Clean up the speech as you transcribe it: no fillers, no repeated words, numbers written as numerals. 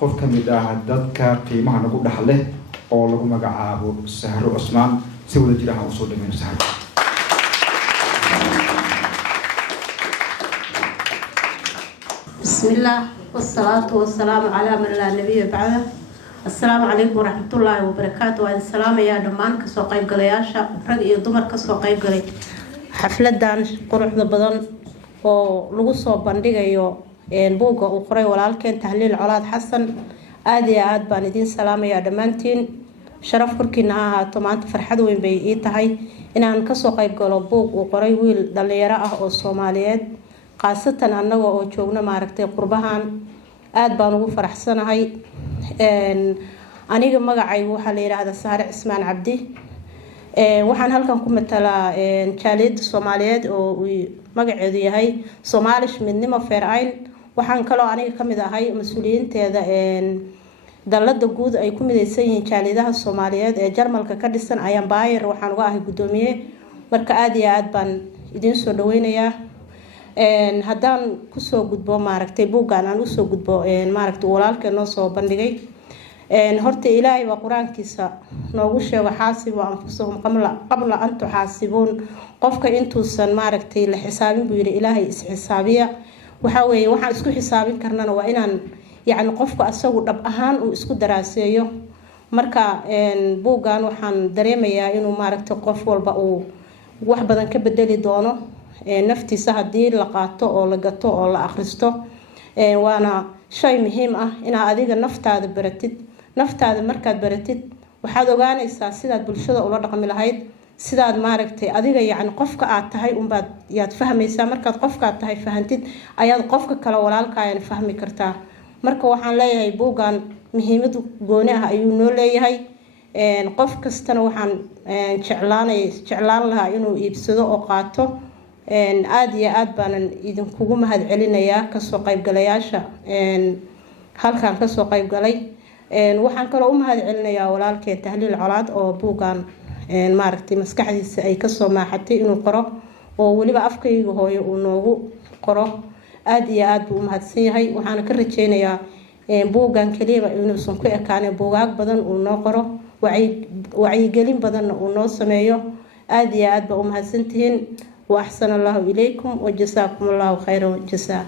qof ka mid ah dadka qiimaha nagu dhaxle oo lagu magacaabo Sahro Cusmaan si wada jir ah u soo dhameeyo Sahro. بسم الله والصلاة والسلام على من لا نبي بعده. السلام عليكم ورحمة الله وبركاته. والسلام يا دمان كسو قيب قلياشا رق iyo dumar kasoo qayb galay xafladan quruxda badan oo lagu soo bandhigayo buugga uu qoray walaalkeen Tahliil Colaad Xasan. aad iyo aad baan idin salaamayaa dhamaantiin. sharaf korkiina ha ahaato, maanta farxad weyn bay ii tahay inaan kasoo qayb galo buug uu qoray wiil dhalinyaro ah oo Soomaaliyeed, qaasatan annaga oo joogna maaragtay qurbahan. aad baan ugu faraxsanahay. aniga magacaygu waxaa la yiraahdaa Sahro Cismaan Cabdi. waxaan halkan ku matalaa jaaliyadda Soomaaliyeed oo magaceedu yahay Soomaalish Midnimo Fair-Ayn. waxaan kaloo aniga ka mid ahay mas'uuliyiinteeda dallada guud ay ku midaysan yihiin jaaliyadaha Soomaaliyeed ee Jarmalka ka dhisan ayaan baayir waxaan uga ahay gudoomiye. marka aad iyo aad baan idin soo dhaweynayaa. haddaan kusoo gudbo maaragtay buuggan aan usoo gudbo maaragtay walaalkeen noo soo bandhigay. horta ilaahay waa quraankiisa noogu sheego xaasibu anfusahum qabla an tuxaasibuun. qofka intuusan maaragtay la xisaabin buu yiri ilaahay is xisaabiya. waxa weeye waxaan isku xisaabin karnana waa inaan yacni qofku asagu dhab ahaan uu isku daraaseeyo. marka buuggan waxaan dareemayaa inuu maaragtay qof walba uu wax badan ka bedeli doono naftiisa haddii la qaato oo la gato oo la akhristo. waana shay muhiim ah inaad adiga naftaada baratid. naftaada markaad baratid waxaad ogaanaysaa sidaad bulshada ula dhaqmi lahayd, sidaad maaragtay adiga yacni qofka aad tahay unbaad yaad fahmaysaa. markaad qofkaad tahay fahantid ayaad qofka kale walaalkaayana fahmi kartaa. marka waxaan leeyahay buuggan muhiimad gooni ah ayuu noo leeyahay. qof kastana waxaan jeclaan lahaa inuu iibsado oo qaato. aad iyo aad baanan idinkugu mahad celinayaa kasoo qaybgalayaasha halkan kasoo qayb galay. waxaan kaloo u mahad celinayaa walaalkeen Tahliil Colaad oo buuggan maaragtay maskaxdiisa ay kasoo maaxatay inuu qoro oo waliba afkayga hooyo uu noogu qoro. aad iyo aad buu u mahadsan yahay. waxaan ka rajeynayaa buuggan kaliya inuusan ku ekaanin buugaag badan uu noo qoro, wacyigelin badanna uu noo sameeyo. aad iyo aad baa u mahadsantihiin. وأحسن الله إليكم وجزاكم الله خيرا وجزاء.